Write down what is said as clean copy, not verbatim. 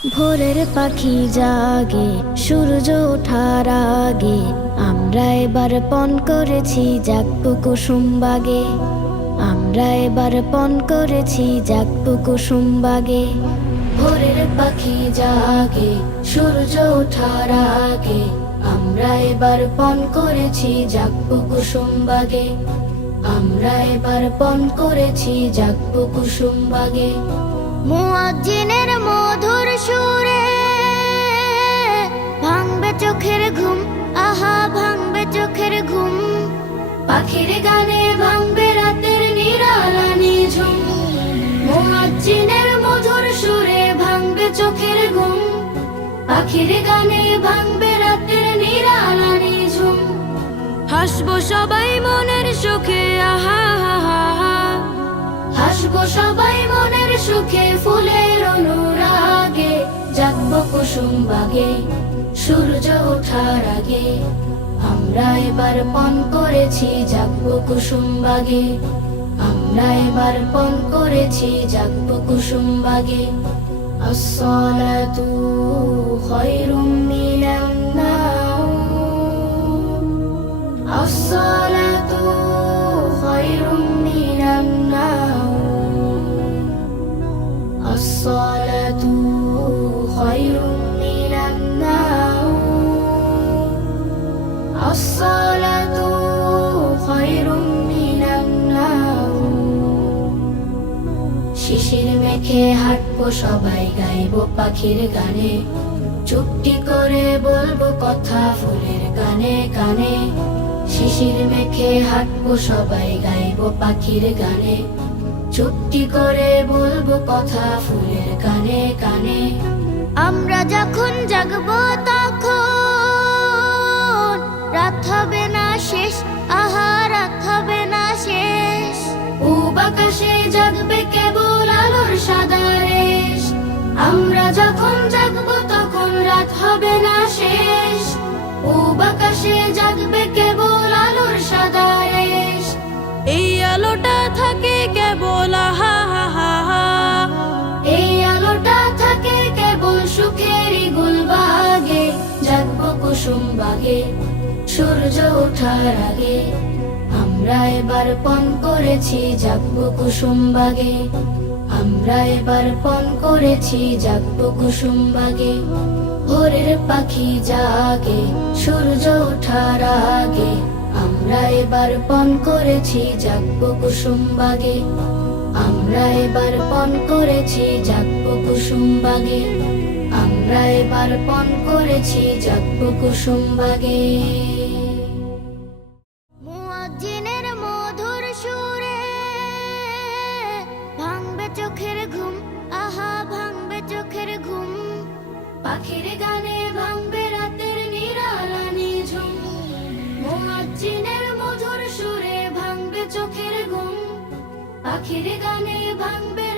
ভোরের পাখি জাগে সূর্য ওঠার আগে, আমরা এবার পণ করেছি জাগবো কুসুম বাগে। আমরা এবার পণ করেছি জাগবো কুসুম বাগে। ভোরের পাখি জাগে সূর্য ওঠার আগে, আমরা এবার পণ করেছি জাগবো কুসুম বাগে। আমরা এবার পণ করেছি জাগবো কুসুম বাগে। মুয়াজ্জিনের মধুর সুরে ভাঙবে চোখের ঘুম, আহা ভাঙবে চোখের ঘুম। পাখির গানে ভাঙবে রাতের নিরালানি ঝুম। মুয়াজ্জিনের মধুর সুরে ভাঙবে চোখের ঘুম, পাখির গানে ভাঙবে রাতের নিরালানি ঝুম। হাসবো সবাই মনের সুখে, আহা হাসবো সবাই মনের সুখে, ফুলের অনুরাগে জাগবো কুসুম বাগে। সূর্য ওঠার আগে আমরা এবার পণ করেছি জাগবো কুসুম বাগে। আমরা এবার পণ করেছি জাগবো কুসুম বাগে। আসসালাতু খায়রুম মিনান নাওম, আসসালাতু খায়রুম মিনান নাওম, আসসালাতু খায়রুম মিনান নাওম, আসসালাতু খায়রুম মিনান নাওম। শিশির মেখে হাঁটবো সবাই, গাইবো পাখির গানে, চুপটি করে বলবো কথা ফুলের গানে গানে। শিশির মেখে হাঁটবো সবাই, গাইবো পাখির গানে, চুপটি করে বলবো কথা ফুলের গানে গানে। আমরা যখন জাগবো তখন রাত হবে না শেষ, আহা রাত হবে না শেষ। পূব আকাশে জাগবে কেবল আলোর সাদা রেশ। আমরা যখন জাগবো তখন রাত হবে না শেষ। পূব আকাশে জাগবে কেবল আলোর সাদা রেশ। এই আলোটা থাকে কেবল, আহা এই আলোটা থাকে কেবল সুখেরই গুলবাগে। জাগবো কুসুম বাগে সূর্য ওঠার আগে, আমরা এবার পণ করেছি জাগবো কুসুম বাগে। আমরা এবার পণ করেছি জাগবো কুসুম বাগে। ভোরের পাখি জাগে সূর্য ওঠার আগে, আমরা এবার পণ করেছি জাগবো কুসুম বাগে। আমরা এবার পণ করেছি জাগবো কুসুম বাগে। আমরা এবার পণ করেছি জাগবো কুসুম বাগে। মুয়াজ্জিনের মধুর সুরে ভাঙবে চোখের ঘুম, আহা ভাঙবে চোখের ঘুম। পাখির গানে ভাঙবে রাতের নিরালানি ঝুম। মুয়াজ্জিনের মধুর সুরে ভাঙবে চোখের ঘুম, পাখির গানে ভাঙবে